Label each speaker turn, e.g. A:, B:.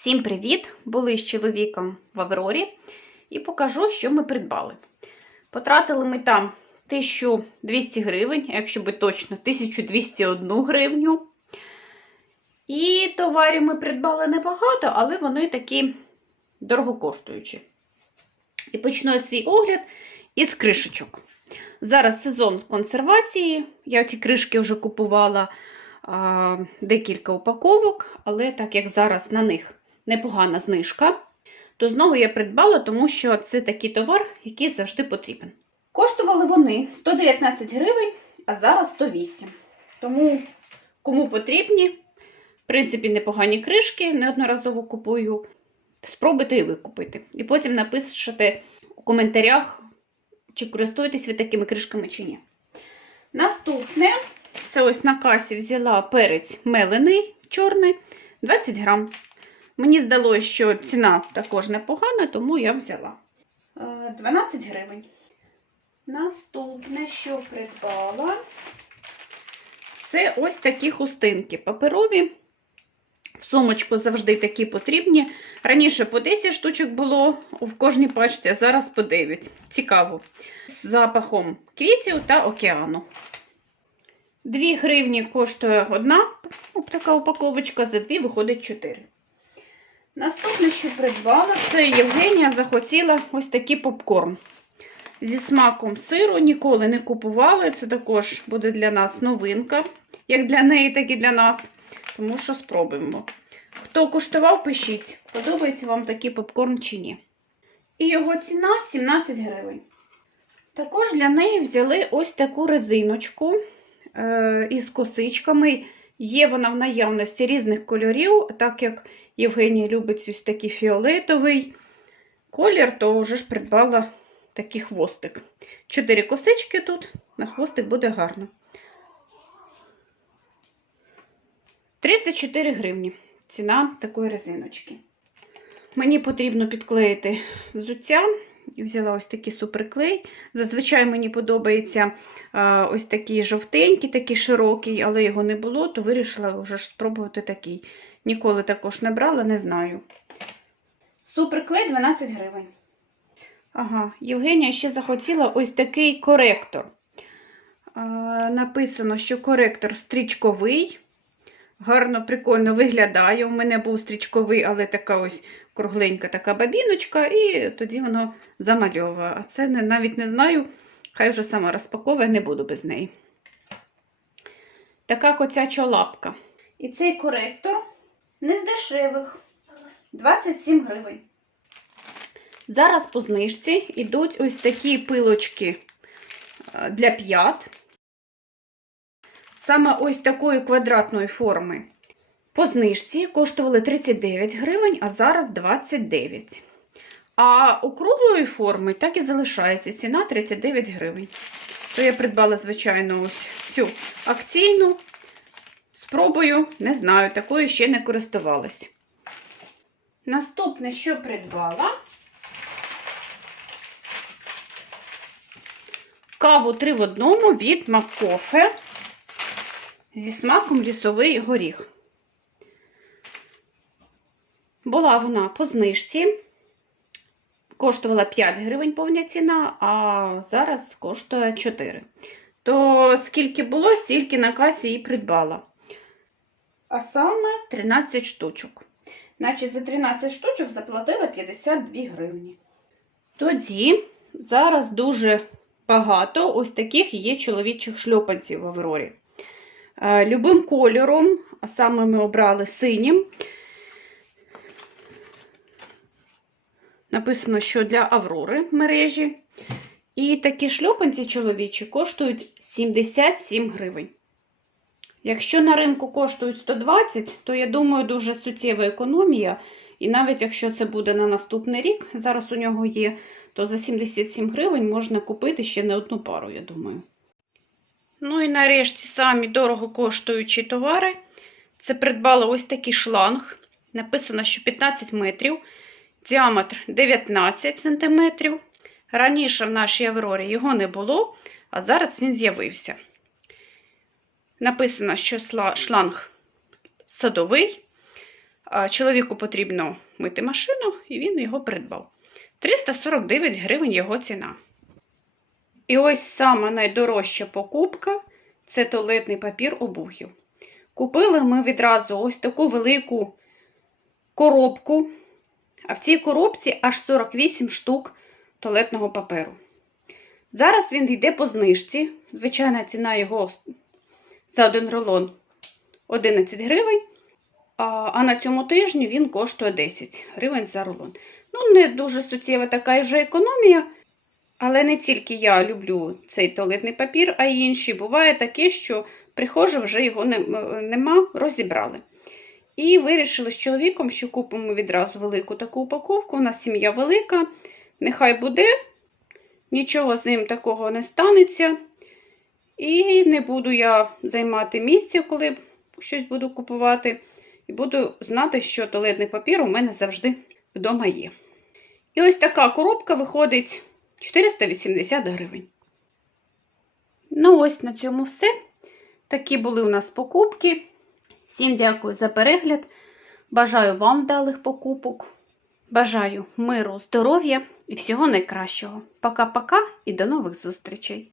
A: Всім привіт! Були з чоловіком в Аврорі і покажу, що ми придбали. Потратили ми там 1200 гривень, якщо би точно, 1201 гривню. І товарів ми придбали небагато, але вони такі дорогокоштуючі. І почну свій огляд із кришечок. Зараз сезон консервації. Я ці кришки вже купувала декілька упаковок, але так як зараз на них непогана знижка, то знову я придбала, тому що це такий товар, який завжди потрібен. Коштували вони 119 гривень, а зараз 108. Тому, кому потрібні, в принципі, непогані кришки, неодноразово купую. Спробуйте і ви купити. І потім напишете у коментарях, чи користуєтесь ви такими кришками чи ні. Наступне, це ось на касі взяла перець мелений чорний 20 грам. Мені здалося, що ціна також непогана, тому я взяла. Е, 12 гривень. Наступне, що придбала, це ось такі хустинки паперові. В сумочку завжди такі потрібні. Раніше по 10 штучок було в кожній пачці, а зараз по 9. Цікаво. З запахом квітів та океану. 2 гривні коштує одна така упаковочка, за 2 виходить 4. Наступне, що придбала, це Євгенія захотіла ось такий попкорн. Зі смаком сиру ніколи не купували. Це також буде для нас новинка, як для неї, так і для нас. Тому що спробуємо. Хто куштував, пишіть, подобається вам такий попкорн чи ні. І його ціна 17 гривень. Також для неї взяли ось таку резиночку е, із косичками. Є вона в наявності різних кольорів, так як Євгенія любить ось такий фіолетовий колір, то вже ж придбала такий хвостик. Чотири косички тут, на хвостик буде гарно. 34 гривні ціна такої резиночки. Мені потрібно підклеїти взуття. Взяла ось такий суперклей. Зазвичай мені подобається а, ось такий жовтенький, такий широкий, але його не було, то вирішила вже ж спробувати такий. Ніколи також не брала, не знаю. Суперклей 12 гривень. Ага, Євгенія ще захотіла ось такий коректор. А, написано, що коректор стрічковий. Гарно, прикольно виглядає. У мене був стрічковий, але така ось кругленька така бабіночка, і тоді воно замальовує. А це навіть не знаю, хай вже сама розпаковує, не буду без неї. Така коцяча лапка. І цей коректор не з дешевих 27 гривень. Зараз по знижці йдуть ось такі пилочки е, для п'ят. Саме ось такої квадратної форми. По знижці коштували 39 гривень, а зараз 29. А округлої форми так і залишається ціна 39 гривень. То я придбала, звичайно, ось цю акційну. Спробую, не знаю, такою ще не користувалась. Наступне, що придбала, каву 3 в одному від Маккофе зі смаком лісовий горіх. Була вона по знижці, коштувала 5 гривень повня ціна, а зараз коштує 4. То скільки було, стільки на касі і придбала. А саме 13 штучок. Значить, за 13 штучок заплатила 52 гривні. Тоді зараз дуже багато ось таких є чоловічих шльопанців в Аврорі. Е, Любим кольором, а саме ми обрали синім. Написано, що для Аврори мережі. І такі шльопанці чоловічі коштують 77 гривень. Якщо на ринку коштують 120, то я думаю, дуже суттєва економія. І навіть якщо це буде на наступний рік, зараз у нього є, то за 77 гривень можна купити ще не одну пару, я думаю. Ну і нарешті самі дорого коштуючі товари. Це придбала ось такий шланг. Написано, що 15 метрів, діаметр 19 см. Раніше в нашій Аврорі його не було, а зараз він з'явився. Написано, що шланг садовий, Чоловіку потрібно мити машину, і він його придбав. 349 гривень його ціна. І ось сама найдорожча покупка це туалетний папір обухів. Купили ми відразу ось таку велику коробку, а в цій коробці аж 48 штук туалетного паперу. Зараз він йде по знижці. Звичайна ціна його за один рулон 11 гривень. А, на цьому тижні він коштує 10 гривень за рулон. Ну, не дуже суттєва така вже економія. Але не тільки я люблю цей туалетний папір, а й інші. Буває таке, що приходжу, вже його нема, розібрали. І вирішили з чоловіком, що купимо відразу велику таку упаковку. У нас сім'я велика, нехай буде, нічого з ним такого не станеться. І не буду я займати місця, коли щось буду купувати. І буду знати, що туалетний папір у мене завжди вдома є. І ось така коробка виходить 480 гривень. Ну, ось на цьому все. Такі були у нас покупки. Всім дякую за перегляд. Бажаю вам вдалих покупок. Бажаю миру, здоров'я і всього найкращого. Пока-пока і до нових зустрічей!